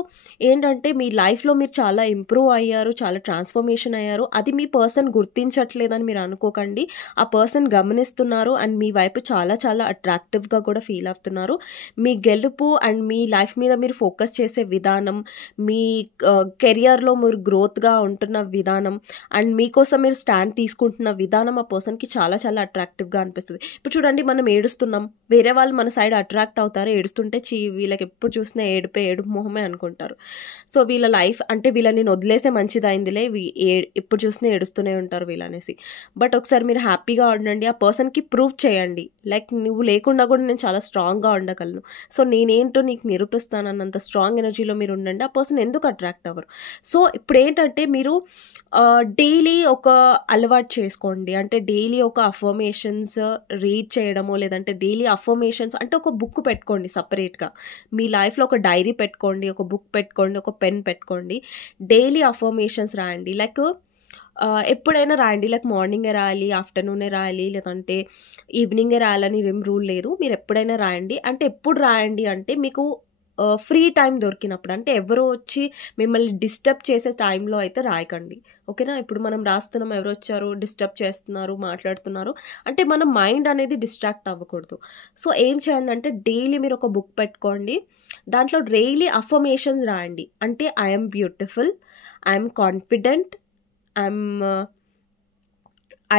ఏంటంటే మీ లైఫ్లో మీరు చాలా ఇంప్రూవ్ అయ్యారు, చాలా ట్రాన్స్ఫర్మేషన్ అయ్యారు. అది మీ పర్సన్ గుర్తించట్లేదని మీరు అనుకోకండి. ఆ పర్సన్ గమనిస్తున్నారు అండ్ మీ వైపు చాలా చాలా అట్రాక్టివ్గా కూడా ఫీల్ అవుతున్నారు. మీ గెలుపు అండ్ మీ లైఫ్ మీద మీరు ఫోకస్ చేసే విధానం, మీ కెరియర్లో మీరు గ్రోత్గా ఉంటున్న విధానం అండ్ మీకోసం మీరు స్టాండ్ తీసుకుంటున్న విధానం ఆ పర్సన్కి చాలా చాలా అట్రాక్టివ్గా అనిపిస్తుంది. ఇప్పుడు చూడండి, మనం ఏడుస్తున్నాం, వేరే వాళ్ళు మన సైడ్ అట్రాక్ట్ అవుతారు. ఏడుస్తుంటే వీళ్ళకి ఎప్పుడు చూసినా ఏడుపు మొహమే అనుకుంటారు. సో వీళ్ళ లైఫ్ అంటే వీళ్ళని వదిలేసే మంచిదైందిలే, ఎప్పుడు చూసినా ఏడుస్తూనే ఉంటారు వీళ్ళనేసి. బట్ ఒకసారి మీరు హ్యాపీగా ఉండండి, ఆ పర్సన్కి ప్రూవ్ చేయండి, లైక్ నువ్వు లేకుండా కూడా నేను చాలా స్ట్రాంగ్గా ఉండగలను, సో నేనేంటో నీకు నిరూపిస్తాను అన్నంత స్ట్రాంగ్ ఎనర్జీలో మీరు ఉండండి. ఆ పర్సన్ ఎందుకు అట్రాక్ట్ అవ్వరు? సో ఇప్పుడు ఏంటంటే మీరు డైలీ ఒక అలవాటు చేసుకోండి. అంటే డైలీ ఒక అఫర్మేషన్స్ రీడ్ చేయడమో లేదంటే డైలీ అఫర్మేషన్ అఫర్మేషన్స్ అంటే ఒక బుక్ పెట్టుకోండి సపరేట్గా. మీ లైఫ్లో ఒక డైరీ పెట్టుకోండి, ఒక బుక్ పెట్టుకోండి, ఒక పెన్ పెట్టుకోండి. డైలీ అఫర్మేషన్స్ రాయండి. లైక్ ఎప్పుడైనా రాయండి. లైక్ మార్నింగే రాయాలి, ఆఫ్టర్నూనే రాయాలి, లేదంటే ఈవినింగే రాయాలని ఏం రూల్ లేదు. మీరు ఎప్పుడైనా రాయండి. అంటే ఎప్పుడు రాయండి అంటే మీకు ఫ్రీ టైం దొరికినప్పుడు, అంటే ఎవరో వచ్చి మిమ్మల్ని డిస్టర్బ్ చేసే టైంలో అయితే రాయకండి. ఓకేనా? ఇప్పుడు మనం రాస్తున్నాం, ఎవరు వచ్చారు, డిస్టర్బ్ చేస్తున్నారు, మాట్లాడుతున్నారు అంటే మన మైండ్ అనేది డిస్ట్రాక్ట్ అవ్వకూడదు. సో ఏం చేయండి అంటే డైలీ మీరు ఒక బుక్ పెట్టుకోండి. దాంట్లో డైలీ అఫర్మేషన్స్ రాయండి. అంటే I'm beautiful, I'm confident,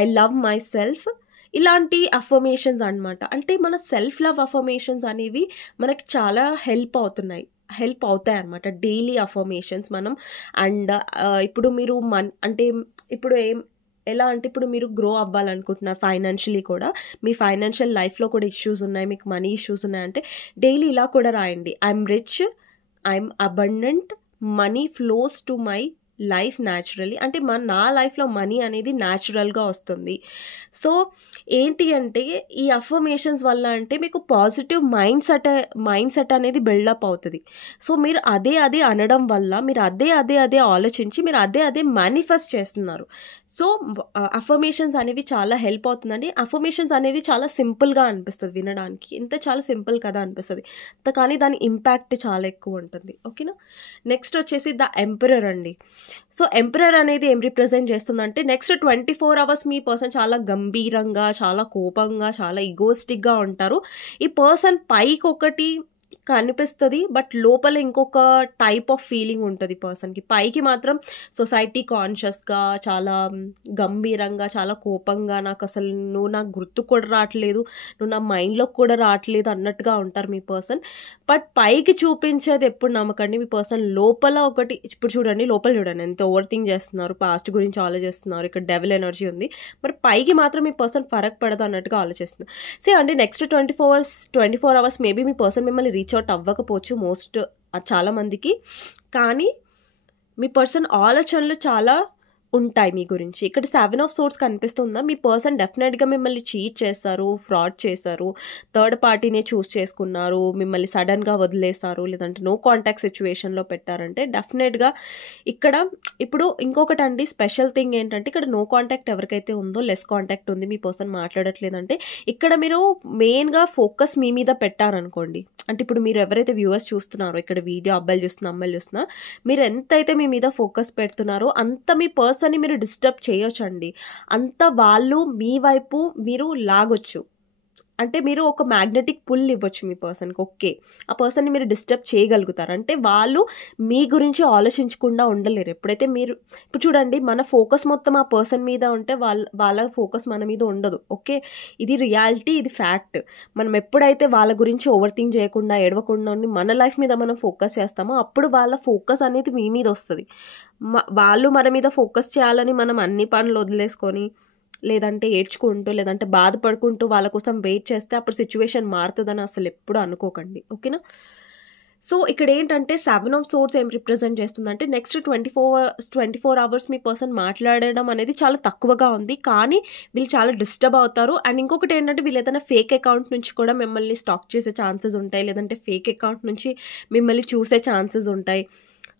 I love my self. ఇలాంటి అఫర్మేషన్స్ అనమాట. అంటే మన సెల్ఫ్ లవ్ అఫర్మేషన్స్ అనేవి మనకి చాలా హెల్ప్ అవుతాయి అనమాట. డైలీ అఫర్మేషన్స్ మనం. అండ్ ఇప్పుడు మీరు అంటే ఇప్పుడు ఎలా అంటే ఇప్పుడు మీరు గ్రో అవ్వాలనుకుంటున్నారు ఫైనాన్షియలీ కూడా, మీ ఫైనాన్షియల్ లైఫ్లో కూడా ఇష్యూస్ ఉన్నాయి, మీకు మనీ ఇష్యూస్ ఉన్నాయంటే డైలీ ఇలా కూడా రాయండి. I'm rich, I'm abundant, money flows to my life naturally. అంటే నా లైఫ్లో మనీ అనేది న్యాచురల్గా వస్తుంది. సో ఏంటి అంటే ఈ అఫర్మేషన్స్ వల్ల అంటే మీకు పాజిటివ్ మైండ్ సెట్ అనేది బిల్డప్ అవుతుంది. సో మీరు అదే అనడం వల్ల మీరు అదే ఆలోచించి మీరు అదే మేనిఫెస్ట్ చేస్తున్నారు. సో అఫర్మేషన్స్ అనేవి చాలా హెల్ప్ అవుతుందండి. అఫర్మేషన్స్ అనేవి చాలా సింపుల్గా అనిపిస్తుంది వినడానికి, ఇంత చాలా సింపుల్ కదా అనిపిస్తుంది, కానీ దాని ఇంపాక్ట్ చాలా ఎక్కువ ఉంటుంది. ఓకేనా? నెక్స్ట్ వచ్చేసి ద ఎంపరర్ అండి. సో ఎంపరర్ అనేది ఏం రిప్రజెంట్ చేస్తుందంటే నెక్స్ట్ 24 hours మీ పర్సన్ చాలా గంభీరంగా, చాలా కోపంగా, చాలా ఈగోస్టిక్గా ఉంటారు. ఈ పర్సన్ పైకి ఒకటి కనిపిస్తుంది, బట్ లోపల ఇంకొక టైప్ ఆఫ్ ఫీలింగ్ ఉంటుంది పర్సన్కి. పైకి మాత్రం సొసైటీ కాన్షియస్గా, చాలా గంభీరంగా, చాలా కోపంగా, నువ్వు నాకు గుర్తు కూడా రావట్లేదు, నువ్వు నా మైండ్లో కూడా రావట్లేదు అన్నట్టుగా ఉంటారు మీ పర్సన్. బట్ పైకి చూపించేది ఎప్పుడు నమ్మకండి. మీ పర్సన్ లోపల ఒకటి, ఇప్పుడు చూడండి, లోపల చూడండి ఎంత ఓవర్ థింక్ చేస్తున్నారు, పాస్ట్ గురించి ఆలోచిస్తున్నారు, ఇక్కడ డెవిల్ ఎనర్జీ ఉంది. మరి పైకి మాత్రం మీ పర్సన్ ఫరక్ పడదు అన్నట్టుగా ఆలోచిస్తున్నారు. అంటే నెక్స్ట్ 24 hours మేబీ మీ పర్సన్ మిమ్మల్ని రీచ్ అవుట్ అవ్వకపోవచ్చు చాలా మందికి, కానీ మీ పర్సన్ ఆలోచనలు చాలా ఉంటాయి మీ గురించి. ఇక్కడ 7 of Swords కనిపిస్తుందా? మీ పర్సన్ డెఫినెట్గా మిమ్మల్ని చీట్ చేస్తారు, ఫ్రాడ్ చేశారు, థర్డ్ పార్టీనే చూస్ చేసుకున్నారు, మిమ్మల్ని సడన్గా వదిలేశారు, లేదంటే నో కాంటాక్ట్ సిచ్యువేషన్లో పెట్టారంటే డెఫినెట్గా ఇక్కడ ఇప్పుడు ఇంకొకటి అండి, స్పెషల్ థింగ్ ఏంటంటే ఇక్కడ నో కాంటాక్ట్ ఎవరికైతే ఉందో, లెస్ కాంటాక్ట్ ఉంది, మీ పర్సన్ మాట్లాడట్లేదంటే ఇక్కడ మీరు మెయిన్గా ఫోకస్ మీ మీద పెట్టారనుకోండి. అంటే ఇప్పుడు మీరు ఎవరైతే వ్యూవర్స్ చూస్తున్నారో, ఇక్కడ వీడియో అబ్బాయిలు చూస్తున్నా, అమ్మాయిలు చూస్తున్నా, మీరు ఎంతైతే మీ మీద ఫోకస్ పెడుతున్నారో అంత మీ పర్సన్ని మీరు డిస్టర్బ్ చేయొచ్చండి. అంత వాళ్ళు మీ వైపు మీరు లాగొచ్చు. అంటే మీరు ఒక మ్యాగ్నెటిక్ పుల్ ఇవ్వచ్చు మీ పర్సన్కి. ఓకే, ఆ పర్సన్ని మీరు డిస్టర్బ్ చేయగలుగుతారు. అంటే వాళ్ళు మీ గురించి ఆలోచించకుండా ఉండలేరు. ఎప్పుడైతే మీరు ఇప్పుడు చూడండి, మన ఫోకస్ మొత్తం ఆ పర్సన్ మీద ఉంటే వాళ్ళ ఫోకస్ మన మీద ఉండదు. ఓకే, ఇది రియాలిటీ, ఇది ఫ్యాక్ట్. మనం ఎప్పుడైతే వాళ్ళ గురించి ఓవర్ థింక్ చేయకుండా, ఏడవకుండా ఉండి మన లైఫ్ మీద మనం ఫోకస్ చేస్తామో అప్పుడు వాళ్ళ ఫోకస్ అనేది మీ మీద వస్తుంది. వాళ్ళు మన మీద ఫోకస్ చేయాలని మనం అన్ని పనులు వదిలేసుకొని, లేదంటే ఏడ్చుకుంటూ, లేదంటే బాధపడుకుంటూ వాళ్ళ కోసం వెయిట్ చేస్తే అప్పుడు సిచ్యువేషన్ మారుతుందని అసలు ఎప్పుడు అనుకోకండి. ఓకేనా? సో ఇక్కడ ఏంటంటే 7 of Swords ఏం రిప్రజెంట్ చేస్తుందంటే నెక్స్ట్ 24 hours మీ పర్సన్ మాట్లాడడం అనేది చాలా తక్కువగా ఉంది, కానీ వీళ్ళు చాలా డిస్టర్బ్ అవుతారు. అండ్ ఇంకొకటి ఏంటంటే వీళ్ళు ఏదైనా ఫేక్ అకౌంట్ నుంచి కూడా మిమ్మల్ని స్టాక్ చేసే ఛాన్సెస్ ఉంటాయి, లేదంటే ఫేక్ అకౌంట్ నుంచి మిమ్మల్ని చూసే ఛాన్సెస్ ఉంటాయి.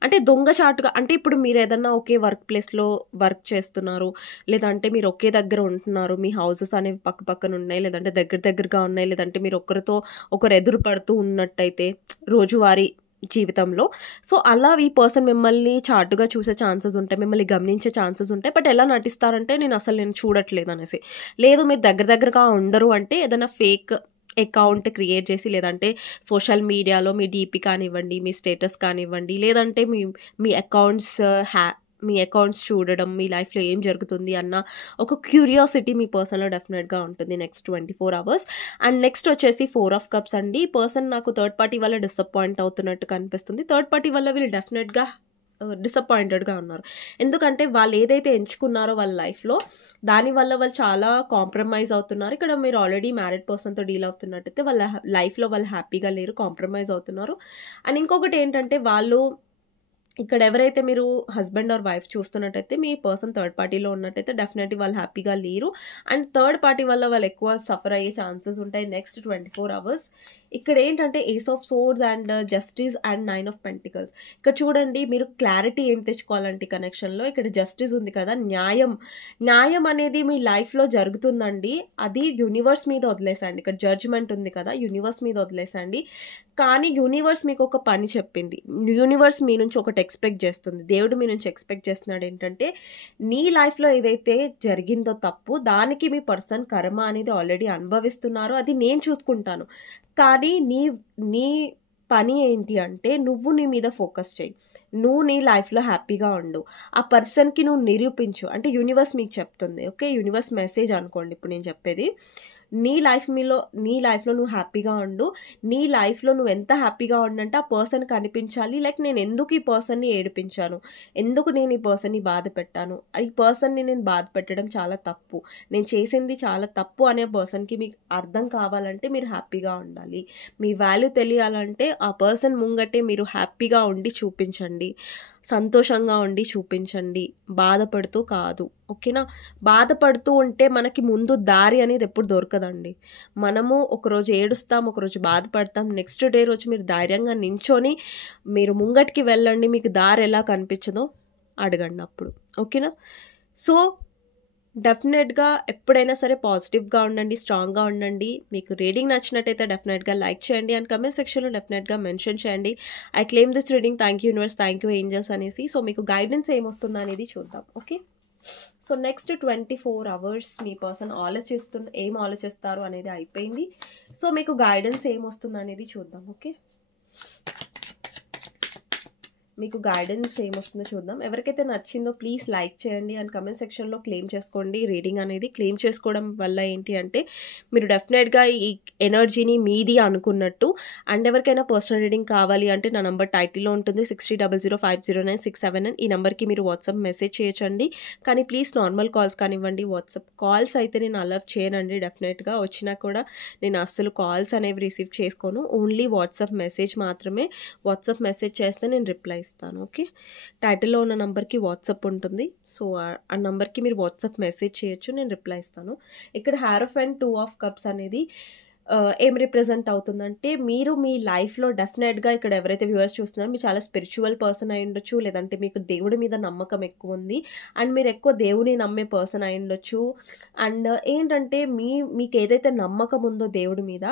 అంటే దొంగచాటుగా, అంటే ఇప్పుడు మీరు ఏదన్నా ఒకే వర్క్ ప్లేస్లో వర్క్ చేస్తున్నారు, లేదంటే మీరు ఒకే దగ్గర ఉంటున్నారు, మీ హౌసెస్ అనేవి పక్క పక్కన ఉన్నాయి, లేదంటే దగ్గరగా ఉన్నాయి, లేదంటే మీరు ఒకరితో ఒకరు ఎదురు పడుతూ ఉన్నట్టయితే రోజువారీ జీవితంలో, సో అలా ఈ పర్సన్ మిమ్మల్ని చాటుగా చూసే ఛాన్సెస్ ఉంటాయి, మిమ్మల్ని గమనించే ఛాన్సెస్ ఉంటాయి. బట్ ఎలా నటిస్తారంటే నేను చూడట్లేదు అనేసి. లేదు, మీరు దగ్గరగా ఉండరు అంటే ఏదైనా ఫేక్ అకౌంట్ క్రియేట్ చేసి, లేదంటే సోషల్ మీడియాలో మీ డీపీ కానివ్వండి, మీ స్టేటస్ కానివ్వండి, లేదంటే మీ అకౌంట్స్ చూడడం, మీ లైఫ్లో ఏం జరుగుతుంది అన్న ఒక క్యూరియాసిటీ మీ పర్సన్లో డెఫినెట్గా ఉంటుంది నెక్స్ట్ 24 hours. అండ్ నెక్స్ట్ వచ్చేసి 4 of Cups అండి. ఈ పర్సన్ నాకు థర్డ్ పార్టీ వల్ల డిసప్పాయింట్ అవుతున్నట్టు కనిపిస్తుంది. థర్డ్ పార్టీ వల్ల వీళ్ళు డెఫినెట్గా డిసప్పాయింటెడ్గా ఉన్నారు. ఎందుకంటే వాళ్ళు ఏదైతే ఎంచుకున్నారో వాళ్ళ లైఫ్లో, దానివల్ల వాళ్ళు చాలా కాంప్రమైజ్ అవుతున్నారు. ఇక్కడ మీరు ఆల్రెడీ మ్యారీడ్ పర్సన్తో డీల్ అవుతున్నట్టయితే వాళ్ళ లైఫ్లో వాళ్ళు హ్యాపీగా లేరు, కాంప్రమైజ్ అవుతున్నారు. అండ్ ఇంకొకటి ఏంటంటే వాళ్ళు ఇక్కడ ఎవరైతే మీరు హస్బెండ్ ఆర్ వైఫ్ చూస్తున్నట్టయితే మీ పర్సన్ థర్డ్ పార్టీలో ఉన్నట్టయితే డెఫినెట్లీ వాళ్ళు హ్యాపీగా లేరు అండ్ థర్డ్ పార్టీ వల్ల వాళ్ళు ఎక్కువ సఫర్ అయ్యే ఛాన్సెస్ ఉంటాయి నెక్స్ట్ 24 hours. ఇక్కడ ఏంటంటే ace of swords and justice and 9 of Pentacles. ఇక్కడ చూడండి మీరు క్లారిటీ ఏం తెచ్చుకోవాలంటే కనెక్షన్లో ఇక్కడ జస్టిస్ ఉంది కదా, న్యాయం అనేది మీ లైఫ్లో జరుగుతుందండి. అది యూనివర్స్ మీద వదిలేసండి. ఇక్కడ జడ్జ్మెంట్ ఉంది కదా, యూనివర్స్ మీద వదిలేసండి. కానీ యూనివర్స్ మీకు ఒక పని చెప్పింది. యూనివర్స్ మీ నుంచి ఒకటి ఎక్స్పెక్ట్ చేస్తుంది. దేవుడు మీ నుంచి ఎక్స్పెక్ట్ చేస్తున్నాడు ఏంటంటే నీ లైఫ్లో ఏదైతే జరిగిందో తప్పు దానికి మీ పర్సన్ కర్మ అనేది ఆల్రెడీ అనుభవిస్తున్నారు. అది నేను చూసుకుంటాను. కానీ నీ పని ఏంటి అంటే నువ్వు నీ మీద ఫోకస్ చేయి. నువ్వు నీ లైఫ్లో హ్యాపీగా ఉండు. ఆ పర్సన్కి నువ్వు నిరూపించు అంటే యూనివర్స్ మీకు చెప్తుంది. ఓకే, యూనివర్స్ మెసేజ్ అనుకోండి ఇప్పుడు నేను చెప్పేది. నీ లైఫ్లో నువ్వు హ్యాపీగా ఉండు. నీ లైఫ్లో నువ్వు ఎంత హ్యాపీగా ఉండంటే ఆ పర్సన్ కనిపించాలి. లైక్ నేను ఎందుకు ఈ పర్సన్ని ఏడిపించాను, ఎందుకు నేను ఈ పర్సన్ని బాధ పెట్టాను, ఈ పర్సన్ని నేను బాధ పెట్టడం చాలా తప్పు, నేను చేసింది చాలా తప్పు అనే పర్సన్కి మీకు అర్థం కావాలంటే మీరు హ్యాపీగా ఉండాలి. మీ వాల్యూ తెలియాలంటే ఆ పర్సన్ ముంగటే మీరు హ్యాపీగా ఉండి చూపించండి, సంతోషంగా ఉండి చూపించండి, బాధపడుతూ కాదు. ఓకేనా, బాధపడుతూ ఉంటే మనకి ముందు దారి అనేది ఎప్పుడు దొరకదండి. మనము ఒకరోజు ఏడుస్తాం, ఒకరోజు బాధపడతాం, నెక్స్ట్ డే రోజు మీరు ధైర్యంగా నించొని మీరు ముంగటికి వెళ్ళండి. మీకు దారి ఎలా కనిపించదో అడగండి అప్పుడు. ఓకేనా, సో డెఫినెట్గా ఎప్పుడైనా సరే పాజిటివ్గా ఉండండి, స్ట్రాంగ్గా ఉండండి. మీకు రీడింగ్ నచ్చినట్టయితే డెఫినెట్గా లైక్ చేయండి అండ్ కమెంట్ సెక్షన్లో డెఫినెట్గా మెన్షన్ చేయండి. I claim this reading, thank you universe, thank you angels అనేసి. సో మీకు గైడెన్స్ ఏమొస్తుందో అనేది చూద్దాం. ఓకే, సో నెక్స్ట్ 24 hours మీ పర్సన్ ఏం ఆలోచిస్తారు అనేది అయిపోయింది. సో మీకు గైడెన్స్ ఏమొస్తుంది అనేది చూద్దాం. ఓకే, మీకు గైడెన్స్ ఏమొస్తుందో చూద్దాం. ఎవరికైతే నచ్చిందో ప్లీజ్ లైక్ చేయండి అండ్ కమెంట్ సెక్షన్లో క్లెయిమ్ చేసుకోండి. రీడింగ్ అనేది క్లెయిమ్ చేసుకోవడం వల్ల ఏంటి అంటే మీరు డెఫినెట్గా ఈ ఎనర్జీని మీది అనుకున్నట్టు. అండ్ ఎవరికైనా పర్సనల్ రీడింగ్ కావాలి అంటే నా నంబర్ టైటిల్లో ఉంటుంది 6000509679. ఈ నెంబర్కి మీరు వాట్సాప్ మెసేజ్ చేయొచ్చండి. కానీ ప్లీజ్ నార్మల్ కాల్స్ కానివ్వండి, వాట్సాప్ కాల్స్ అయితే నేను అలవ్ చేయనండి. డెఫినెట్గా వచ్చినా కూడా నేను అస్సలు కాల్స్ అనేవి రిసీవ్ చేసుకోను. ఓన్లీ వాట్సాప్ మెసేజ్ మాత్రమే. వాట్సాప్ మెసేజ్ చేస్తే నేను రిప్లై ఇస్తాను. ఓకే, టైటిల్లో ఉన్న నంబర్కి వాట్సాప్ ఉంటుంది. సో ఆ నంబర్కి మీరు వాట్సాప్ మెసేజ్ చేయొచ్చు, నేను రిప్లై ఇస్తాను. ఇక్కడ హైరోఫెంట్ 2 of Cups అనేది ఏం రిప్రజెంట్ అవుతుందంటే మీరు మీ లైఫ్లో డెఫినెట్గా ఇక్కడ ఎవరైతే వ్యూవర్స్ చూస్తున్నారో మీరు చాలా స్పిరిచువల్ పర్సన్ అయి ఉండొచ్చు, లేదంటే మీకు దేవుడి మీద నమ్మకం ఎక్కువ ఉంది అండ్ మీరు ఎక్కువ దేవుని నమ్మే పర్సన్ అయి ఉండొచ్చు. అండ్ ఏంటంటే మీకు ఏదైతే నమ్మకం ఉందో దేవుడి మీద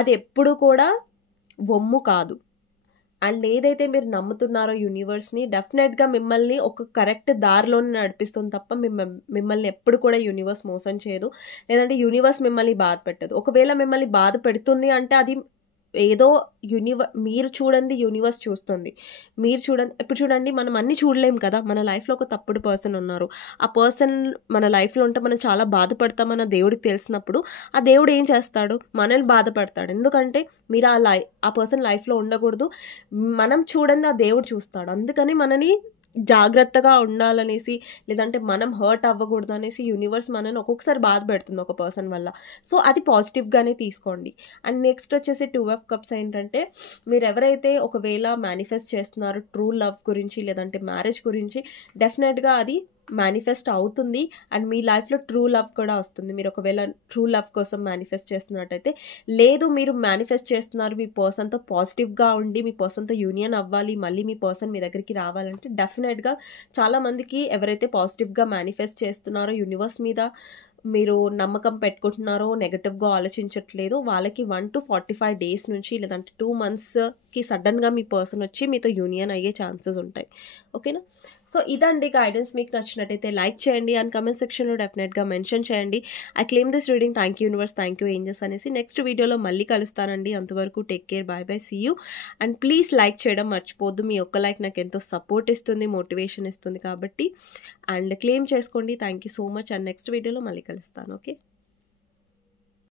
అది ఎప్పుడు కూడా వమ్ము కాదు. అండ్ ఏదైతే మీరు నమ్ముతున్నారో యూనివర్స్ని డెఫినెట్గా మిమ్మల్ని ఒక కరెక్ట్ దారిలోనే నడిపిస్తుంది తప్ప మిమ్మల్ని ఎప్పుడు కూడా యూనివర్స్ మోసం చేయదు, లేదంటే యూనివర్స్ మిమ్మల్ని బాధ పెట్టదు. ఒకవేళ మిమ్మల్ని బాధ పెడుతుంది అంటే అది ఏదో మీరు చూడండి యూనివర్స్ చూస్తుంది. మీరు చూడండి, ఇప్పుడు చూడండి మనం అన్నీ చూడలేం కదా. మన లైఫ్లో ఒక తప్పుడు పర్సన్ ఉన్నారు, ఆ పర్సన్ మన లైఫ్లో ఉంటే మనం చాలా బాధపడతామన్న దేవుడికి తెలిసినప్పుడు ఆ దేవుడు ఏం చేస్తాడు, మనల్ని బాధపడతాడు. ఎందుకంటే మీరు ఆ పర్సన్ లైఫ్లో ఉండకూడదు. మనం చూడండి ఆ దేవుడు చూస్తాడు. అందుకని మనని జాగ్రత్తగా ఉండాలనేసి, లేదంటే మనం హర్ట్ అవ్వకూడదు అనేసి యూనివర్స్ మనని ఒక్కొక్కసారి బాధ పెడుతుంది ఒక పర్సన్ వల్ల. సో అది పాజిటివ్గానే తీసుకోండి. అండ్ నెక్స్ట్ వచ్చేసి 2 of Cups ఏంటంటే మీరు ఎవరైతే ఒకవేళ మేనిఫెస్ట్ చేస్తున్నారో ట్రూ లవ్ గురించి లేదంటే మ్యారేజ్ గురించి, డెఫినెట్గా అది మేనిఫెస్ట్ అవుతుంది అండ్ మీ లైఫ్లో ట్రూ లవ్ కూడా వస్తుంది. మీరు ఒకవేళ ట్రూ లవ్ కోసం మేనిఫెస్ట్ చేస్తున్నట్టయితే, లేదు మీరు మేనిఫెస్ట్ చేస్తున్నారు మీ పర్సన్తో పాజిటివ్గా ఉండి మీ పర్సన్తో యూనియన్ అవ్వాలి, మళ్ళీ మీ పర్సన్ మీ దగ్గరికి రావాలంటే డెఫినెట్గా చాలామందికి ఎవరైతే పాజిటివ్గా మేనిఫెస్ట్ చేస్తున్నారో యూనివర్స్ మీద మీరు నమ్మకం పెట్టుకుంటున్నారో, నెగటివ్గా ఆలోచించట్లేదు, వాళ్ళకి 1 to 45 days నుంచి లేదంటే 2 monthsకి సడన్గా మీ పర్సన్ వచ్చి మీతో యూనియన్ అయ్యే ఛాన్సెస్ ఉంటాయి. ఓకేనా, సో ఇదండి గైడెన్స్. మీకు నచ్చినట్టయితే లైక్ చేయండి అండ్ కమెంట్ సెక్షన్లో డెఫినెట్గా మెన్షన్ చేయండి. I claim this reading, thank you universe, thank you angels అనేసి. నెక్స్ట్ వీడియోలో మళ్ళీ కలుస్తానండి. అంతవరకు take care, bye bye, see you. And please like చేయడం మర్చిపోద్దు. మీ ఒక్క లైక్ నాకు ఎంతో సపోర్ట్ ఇస్తుంది, మోటివేషన్ ఇస్తుంది కాబట్టి. అండ్ క్లెయిమ్ చేసుకోండి. Thank you so much. And next వీడియోలో మళ్ళీ కలుస్తాను. ఓకే.